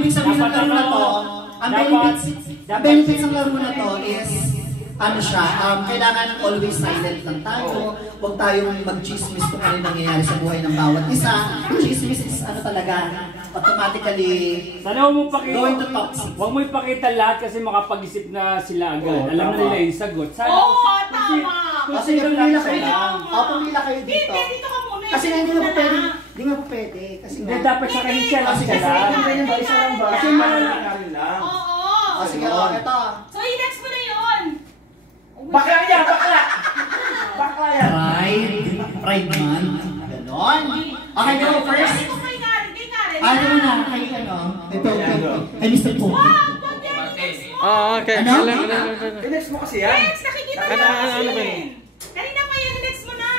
ibig sabihin ng laro na to, ang benefits ng laro na to is, ano siya, kailangan always silent lang tayo. Huwag tayong mag-chismis kung ano nangyayari sa buhay ng bawat isa. Chismis is ano talaga, automatically going to toxic. Huwag mo ipakita lahat kasi makapag-isip na sila agad. Alam na nila yung sagot. Oo, tama! Kasi pumila kayo dito. Dito ka muna. Kasi hindi nga po pwede. Hindi nga po pwede. Kasi nga. Dapat siya kayo siya lang siya lang. Isa lang ba? Kasi namin lang. Oo. Sige, ito. So, i-next mo na yun. Bakla yan, bakla! Bakla yan. Pride month. Ganon. Okay, go first. Ano mo na? Kay ano? Ito. Ay, Mr. Pope. Okay. Ano? I-next mo kasi yan. Next, nakikita mo na. Kanina pa yan, next mo na.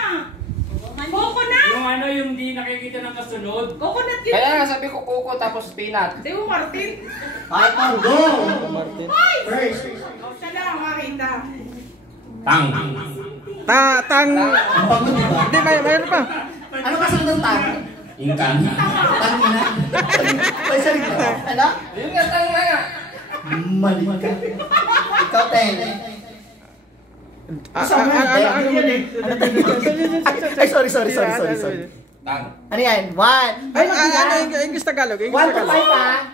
Coconut. Yung ano, yung di nakikita ng kasunod. Coconut yun. Kaya nga sabi ko kuko tapos peanut. Di mo, Martin. Ay, go! Ay! First. Siya lang, makita. Tang. Ang pagod, diba? Hindi, mayroon pa. Ano kasunod ng tang? Ingkan. Tangina. May sarili ba? Ano? Yun nga, tang nga. Mali ka. Ikaw, Ten. Ay, sorry. Tang. Ano yan? 1. Ay, English Tagalog. 1 to 5 ha?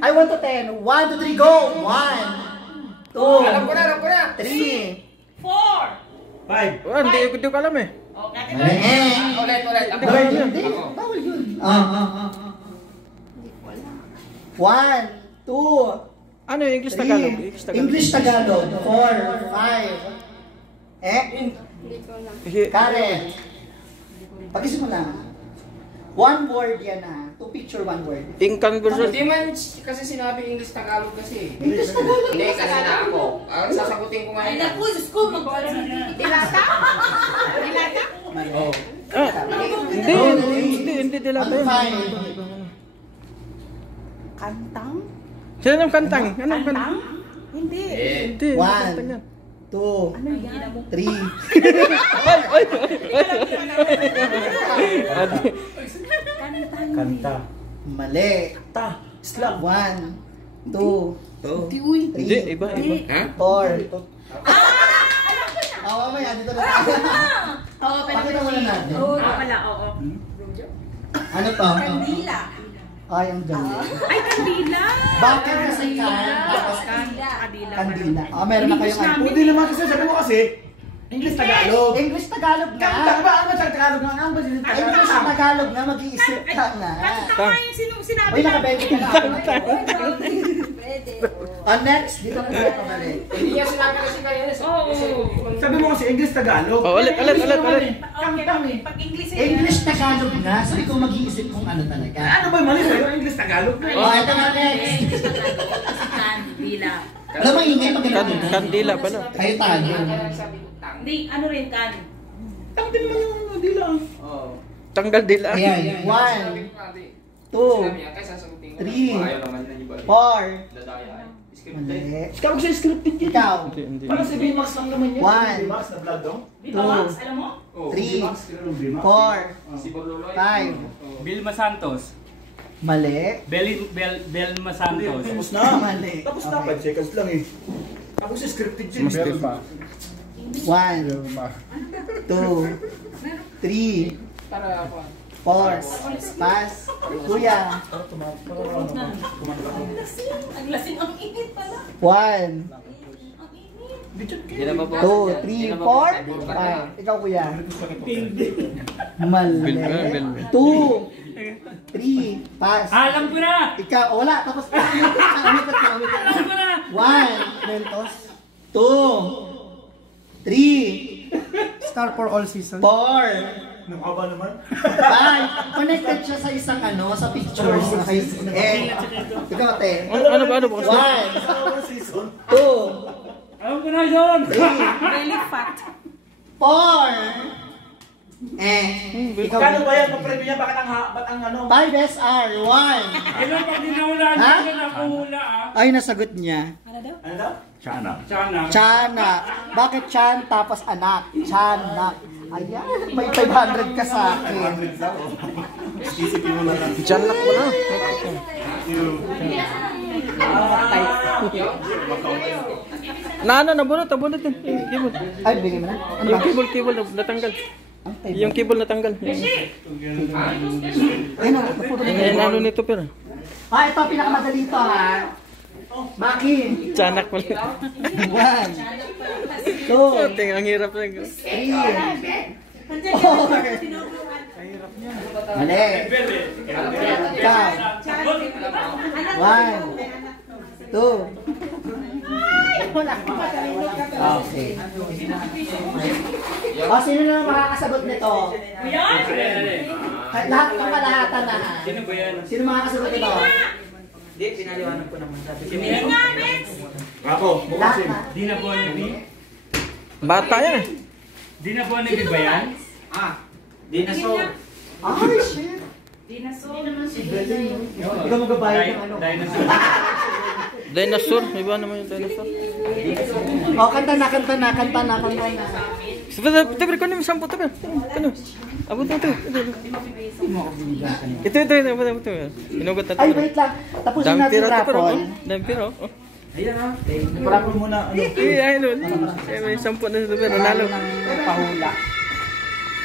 Ay, 1 to 10. 1 to 3, go! 1, 2, Alam ko na. 3. 4. 5. Hindi ko alam eh. Okay, Ulit. Hindi, bawal yun. 1, 2, Ano yung English Tagalog? 3. English Tagalog. 4, 5. Karen. Pag-isip mo na. 1 word yan ha. To picture 1 word. Ingkan versus... Hindi man kasi sinabi English Tagalog kasi. English Tagalog. Hindi, kasi na ako. Ang sasagutin ko ngayon. Ay, naku, Diyos ko, Dilata? Dilata? Oo. Hindi dilata yun. Kantang? Sino yung kantang? Anong Kantang? Hindi. Hindi. 1, 2, 3. Kanta. Mali. Islam. 1, 2, 3, Hindi, iba. Ha? 4. Mamaya, dito na tayo. Oo, Pakita mo na natin. Oo, pala, oo. Ano to? Kandila. Ay, ang galing. Ay, kandila! Bakit kasi tapos Kandila. kandila? Meron na kayong ano. Hindi naman kasi sabi mo kasi, English Tagalog. English Tagalog na. Kanta ba? Ano sa Tagalog nga? Ang ba sila English Tagalog na, mag-iisip ka na. Kanta nga yung sinabi Uy, nakabente ka na. Next, dito na tayo pabalik. Hindi niya sinabi kasi kayo. Sabi mo kasi English Tagalog. Ulit. Kantang eh. Pag English English Tagalog na, sabi ko mag-iisip kung ano talaga. Ano ba mali sa'yo? English Tagalog? Ito na next. Kandila. Alam mo, ingay pag ganito. Kandila pala. Kayo tayo. Hindi, ano rin kan? Tangin naman yung dila. Tanggal dila. Ayan, 1, 2, 3, 4. Mali. Ikaw sa scripted yun. Ikaw. Parang si B-Max lang naman yun. 1, B-Max na vlog daw. Viva Max, alam mo? 3, 4, 5. Vilma Santos. Mali. Belma Santos. Tapos na. Mali. Tapos na. 5 seconds lang eh. Ako sa scripted yun. 1, 2, 3, Para ako. 4. Pass. Kuya. Ang lasing ang init pala. 1, Hindi na 2, 3, 4, 5. Ikaw, kuya. Mali. 2, 3, pass. Alam ko na! Ikaw, wala. Tapos pa. Alam ko na! 1, Mentos. 2, 3, Star for all season. 4, Nung haba naman. 5. Connected siya sa isang ano, sa pictures. Okay. Ikaw, te. Ano ba? 1, Season. 2, Alam ko na yun! 3, Belly fat. 4. Ikaw. Kano ba yan? Papremyo niya? Bakit ang ano? 5 SR. 1. Kailan pag dinahulaan Ha? niya na nakuhula Ay, nasagot niya. Ano daw? Ano daw? Sana. Chana. Bakit Chan tapos anak? Chanak. Ayan, may 500 ka sa akin. Isipin mo na lang. Janak mo na. Nabunot yun. Yung cable. Ay, bigyan mo na. Ano Yung ba? cable natanggal. Ang type. Yung cable natanggal. Ayun na, naputo na Yung yun. ano nito pero. Ah, ito ang pinakamadali ito ha. Maki. Janak mo lang. 1, 2, Ting, ang hirap lang. 3, 4. Mali. Ikaw. 1, 2. Okay. O, sino na makakasagot nito? Lahat ng kalahatan na. Sino ba yan? Sino makakasagot nito? Sige nga, next. Ako, Lahat bukasin. na. Di na po nabi? Bata yan eh. Di na po nabi ba yan? Ay, shit. Dinosaur. Ikaw magabayad ng ano. Dinosaur. Dinosaur. May ba naman yung dinosaur? O, kanta na. Tabi, kunin mo 10. Tabi. Ano? Abot mo ito. Ito. Inugot na ito. Ay, wait lang. Tapusin Dami natin pira yung ito pero. raffle. Dami pira. Ayan ha. Parang muna. Ayun. May 10 na ito pero. Nalo.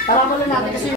Tara mo lang natin kasi